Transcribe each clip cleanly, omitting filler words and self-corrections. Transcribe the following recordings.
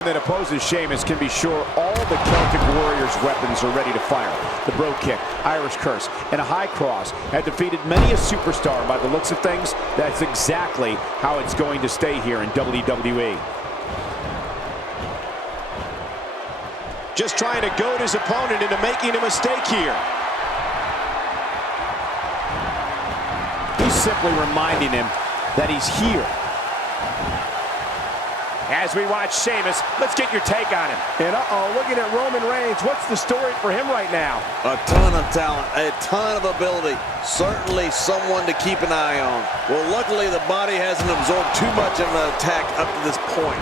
That opposes Sheamus can be sure all the Celtic Warriors' weapons are ready to fire. The Bro Kick, Irish Curse, and a High Cross have defeated many a superstar. By the looks of things, that's exactly how it's going to stay here in WWE. Just trying to goad his opponent into making a mistake here. He's simply reminding him that he's here. As we watch Sheamus, let's get your take on him. And looking at Roman Reigns, what's the story for him right now? A ton of talent, a ton of ability. Certainly someone to keep an eye on. Well, luckily the body hasn't absorbed too much of an attack up to this point.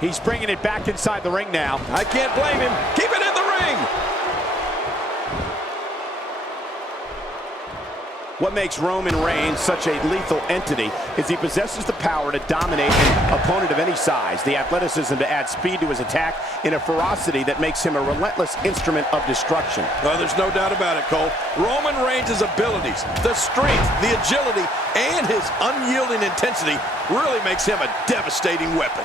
He's bringing it back inside the ring now. I can't blame him. Keep it in the ring. What makes Roman Reigns such a lethal entity is he possesses the power to dominate an opponent of any size, the athleticism to add speed to his attack, and a ferocity that makes him a relentless instrument of destruction. Well, there's no doubt about it, Cole. Roman Reigns' abilities, the strength, the agility, and his unyielding intensity really makes him a devastating weapon.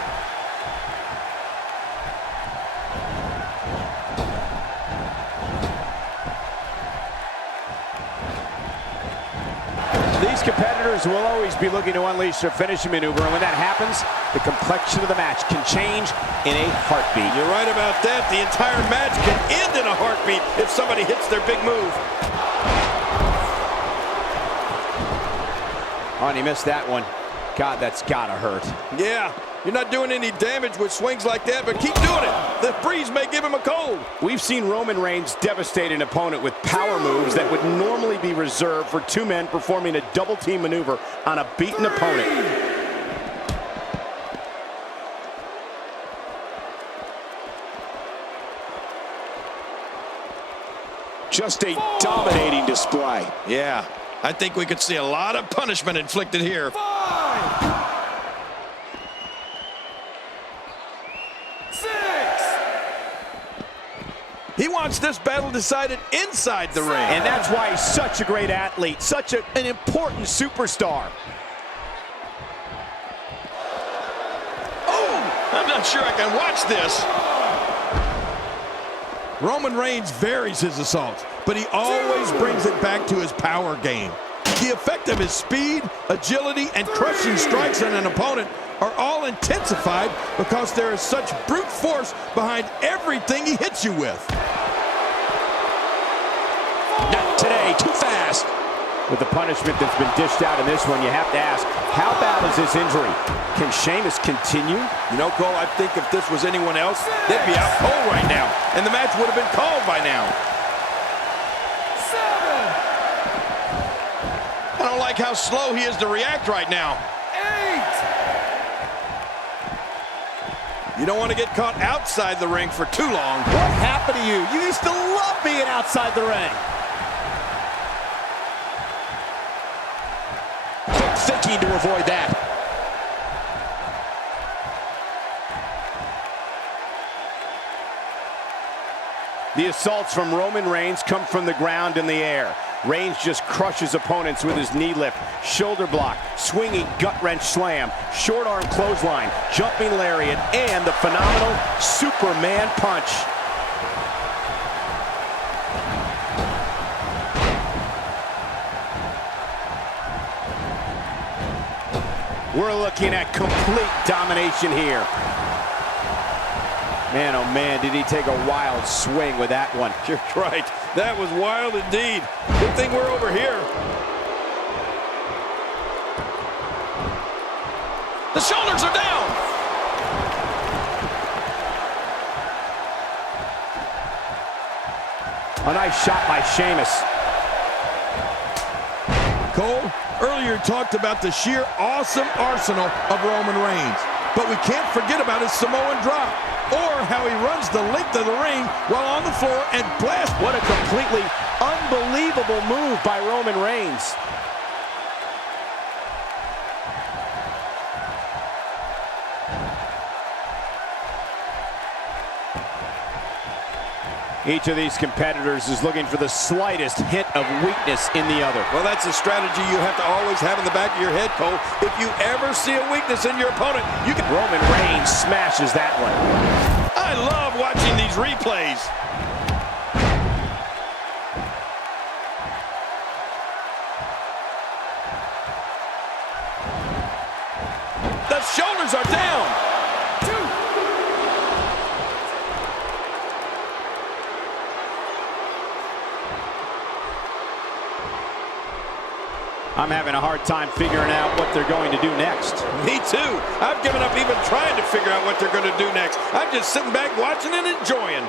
These competitors will always be looking to unleash their finishing maneuver, and when that happens, the complexion of the match can change in a heartbeat. You're right about that. The entire match can end in a heartbeat if somebody hits their big move. Oh, and he missed that one. God, that's gotta hurt. Yeah, you're not doing any damage with swings like that, but keep doing it. The freeze may give him a cold. We've seen Roman Reigns devastate an opponent with power moves that would normally be reserved for two men performing a double team maneuver on a beaten opponent. Just a dominating display. Yeah, I think we could see a lot of punishment inflicted here. 5, 6. He wants this battle decided inside the ring. And that's why he's such a great athlete, such an important superstar. Oh, I'm not sure I can watch this. Roman Reigns varies his assaults, but he always brings it back to his power game. The effect of his speed, agility, and crushing strikes on an opponent are all intensified because there is such brute force behind everything he hits you with. Not today, too fast. With the punishment that's been dished out in this one, you have to ask, how bad is this injury? Can Sheamus continue? You know, Cole, I think if this was anyone else, they'd be out cold right now, and the match would have been called by now. 7. I don't like how slow he is to react right now. 8. You don't want to get caught outside the ring for too long. What happened to you? You used to love being outside the ring. Quick thinking to avoid that. The assaults from Roman Reigns come from the ground and the air. Reigns just crushes opponents with his knee lift, shoulder block, swinging gut-wrench slam, short arm clothesline, jumping lariat, and the phenomenal Superman punch. We're looking at complete domination here. Man, oh man, did he take a wild swing with that one. You're right. That was wild indeed. Good thing we're over here. The shoulders are down. A nice shot by Sheamus. Cole, earlier talked about the sheer awesome arsenal of Roman Reigns. But we can't forget about his Samoan drop, or how he runs the length of the ring while on the floor and blasts. What a completely unbelievable move by Roman Reigns. Each of these competitors is looking for the slightest hint of weakness in the other. Well, that's a strategy you have to always have in the back of your head, Cole. If you ever see a weakness in your opponent, you can... Roman Reigns smashes that one. I love watching these replays. The shoulders are down. I'm having a hard time figuring out what they're going to do next. Me too. I've given up even trying to figure out what they're going to do next. I'm just sitting back watching and enjoying.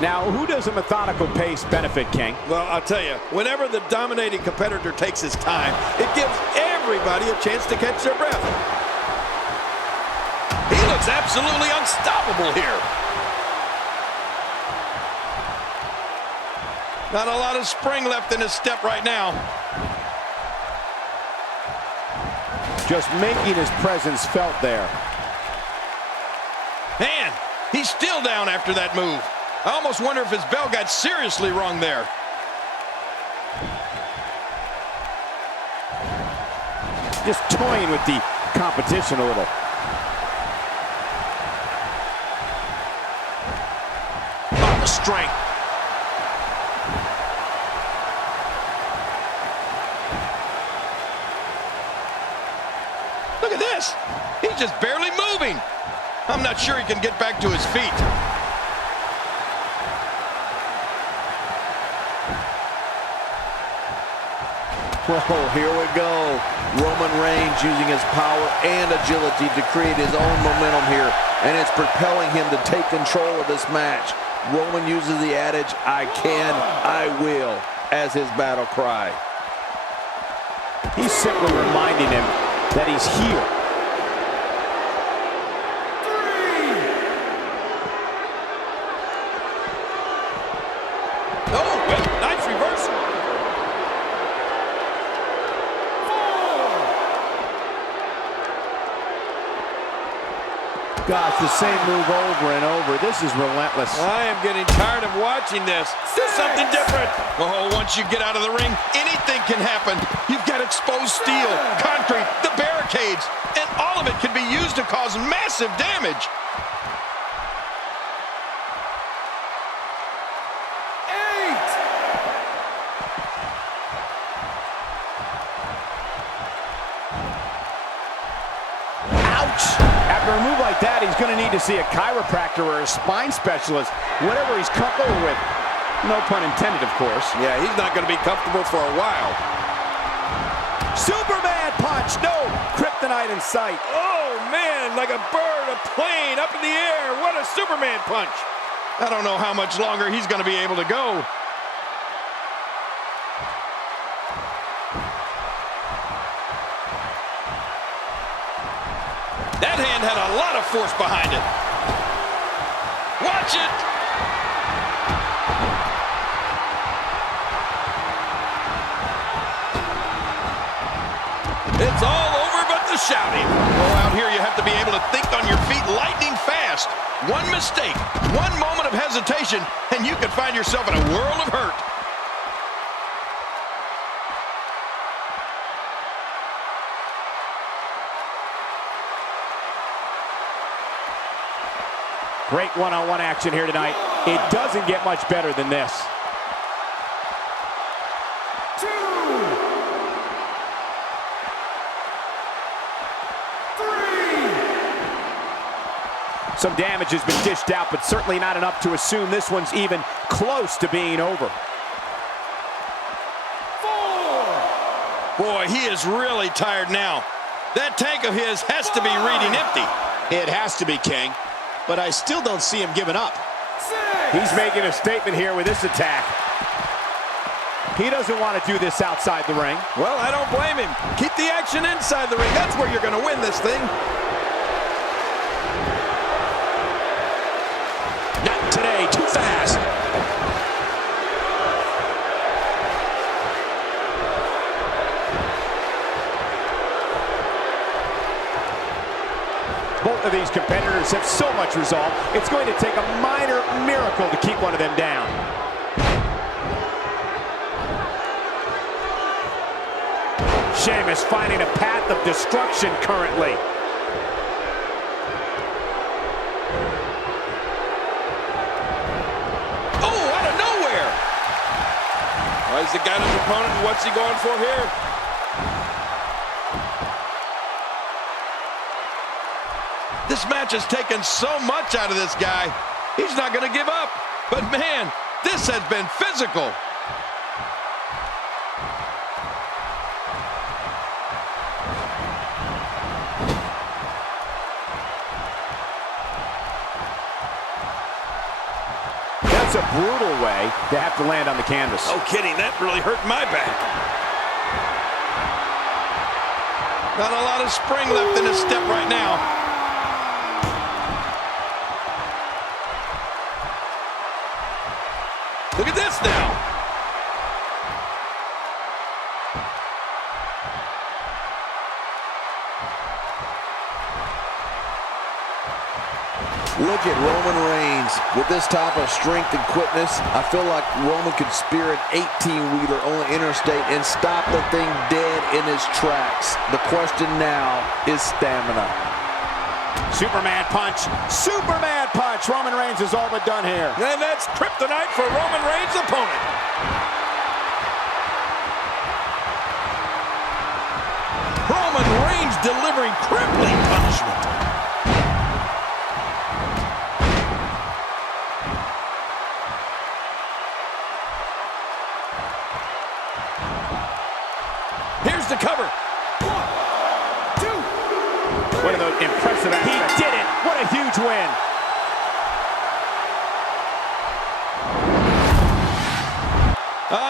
Now, who does a methodical pace benefit, King? Well, I'll tell you, whenever the dominating competitor takes his time, it gives everybody a chance to catch their breath. He looks absolutely unstoppable here. Not a lot of spring left in his step right now. Just making his presence felt there. Man, he's still down after that move. I almost wonder if his bell got seriously wrong there. Just toying with the competition a little. Oh, the strength. Look at this. He's just barely moving. I'm not sure he can get back to his feet. Oh, here we go. Roman Reigns using his power and agility to create his own momentum here, and it's propelling him to take control of this match. Roman uses the adage, I can, I will, as his battle cry. He's simply reminding him that he's here. Oh, well, nice reversal. Gosh, the same move over and over. This is relentless. I am getting tired of watching this. Do something different. Oh, once you get out of the ring, anything can happen. You've got exposed steel, concrete, the barricades, and all of it can be used to cause massive damage. After a move like that, he's going to need to see a chiropractor or a spine specialist, whatever he's comfortable with. No pun intended, of course. Yeah, he's not going to be comfortable for a while. Superman punch! No! Kryptonite in sight. Oh, man, like a bird, a plane up in the air. What a Superman punch. I don't know how much longer he's going to be able to go. That hand had a lot of force behind it. Watch it. It's all over but the shouting. Oh, out here you have to be able to think on your feet lightning fast. One mistake, one moment of hesitation, and you could find yourself in a world of hurt. Great one-on-one action here tonight. It doesn't get much better than this. Some damage has been dished out, but certainly not enough to assume this one's even close to being over. Boy, he is really tired now. That tank of his has to be reading empty. It has to be, King. But I still don't see him giving up. He's making a statement here with this attack. He doesn't want to do this outside the ring. Well, I don't blame him. Keep the action inside the ring. That's where you're going to win this thing. Not today. Too fast. these competitors have so much resolve, it's going to take a minor miracle to keep one of them down. Sheamus finding a path of destruction currently. He's the guy his opponent, and what's he going for here? This match has taken so much out of this guy. He's not going to give up. But man, this has been physical. That's a brutal way to have to land on the canvas. No kidding, that really hurt my back. Not a lot of spring left in his step right now. Look at this now. Look at Roman Reigns. With this type of strength and quickness, I feel like Roman could spear an 18-wheeler on the interstate and stop the thing dead in its tracks. The question now is stamina. Superman punch. Superman punch. Roman Reigns is all but done here. And that's kryptonite for Roman Reigns' opponent. Roman Reigns delivering crippling punishment. Here's the cover. 1, 2. One of those impressive aspects. He did it. What a huge win.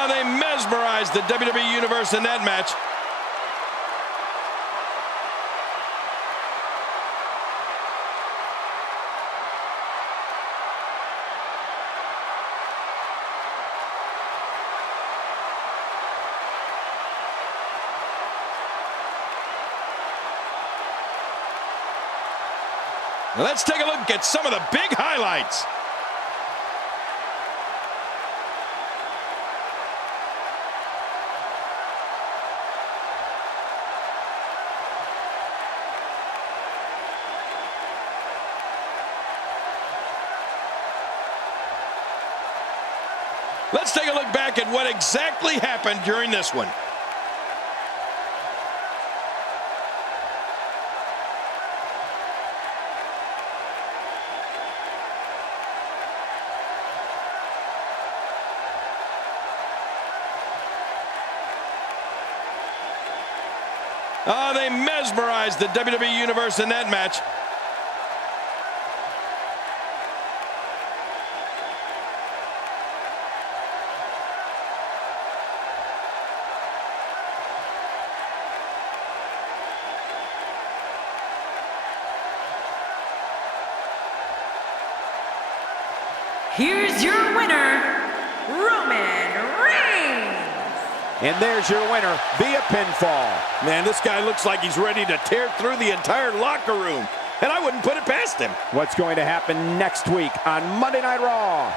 They mesmerized the WWE Universe in that match. Let's take a look at some of the big highlights. Let's take a look back at what exactly happened during this one. They mesmerized the WWE Universe in that match. Here's your winner, Roman Reigns. And there's your winner via pinfall. Man, this guy looks like he's ready to tear through the entire locker room. And I wouldn't put it past him. What's going to happen next week on Monday Night Raw?